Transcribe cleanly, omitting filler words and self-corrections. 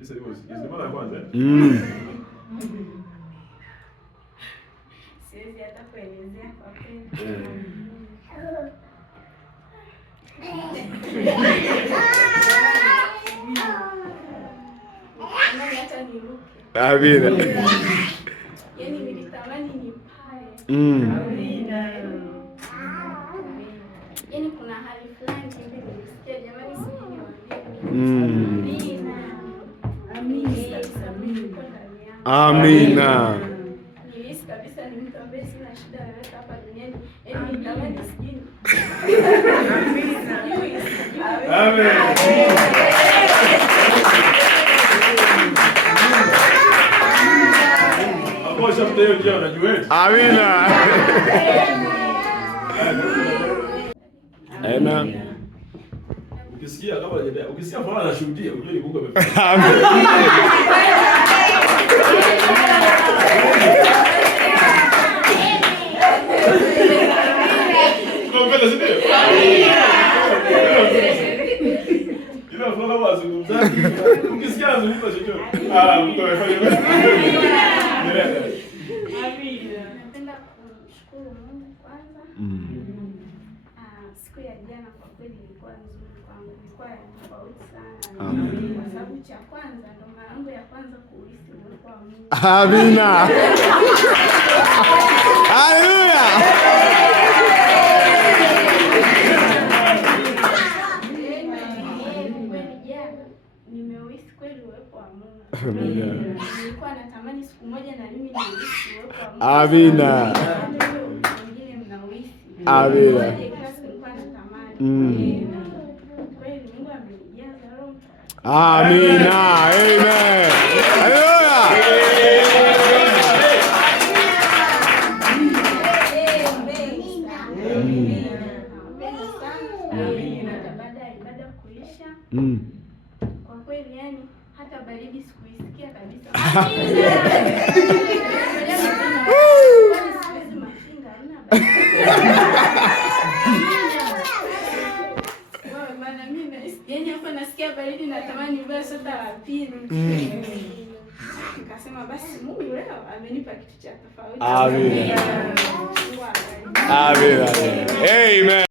Ni mara ya kwanza. Siwezi hata kuelezea kwa kweli. Amina. Yaani nilitamani nipae. Amina. Yaani kuna hali fulani hivi nilisikia jamani sijui niwaambie. Amina. Nilihisi kabisa ni mtu ambaye sina shida yoyote hapa duniani. Yaani nilitamani sijui. Amen. Amina. Amen. Ukisikia Bwana anashuhudia, unajua ni Mungu amefanya. Tunampenda sisi. Ila Bwana wazungumzaji. Ukisikia anazungumza chochote. Mungu amefanya. Napenda kumshukuru Mungu kwanza. Siku ya jana kwa kweli ilikuwa nzuri kwangu, ilikuwa tofauti sana. Kwa sababu cha kwanza ndo mara yangu ya kwanza kuhisi uwepo wa Mungu. Amina. Haleluya. Nimeuhisi kweli uwepo wa Mungu. Amina. Nilikuwa natamani siku moja na mimi niuhisi uwepo wa Mungu. Amina. Wengine mnauhisi. Amina. Nilikuwa natamani. Kweli Mungu amenijaza Roho. Amina. Amen. Haleluya. Baada ya ibada kuisha, kwa kweli yani hata baridi sikuisikia kabisa. Maana mimi yani hapo nasikia baridi natamani nivae sweta la pili. Nikasema basi Mungu leo amenipa kitu cha tofauti. Amina. Amina. Amen.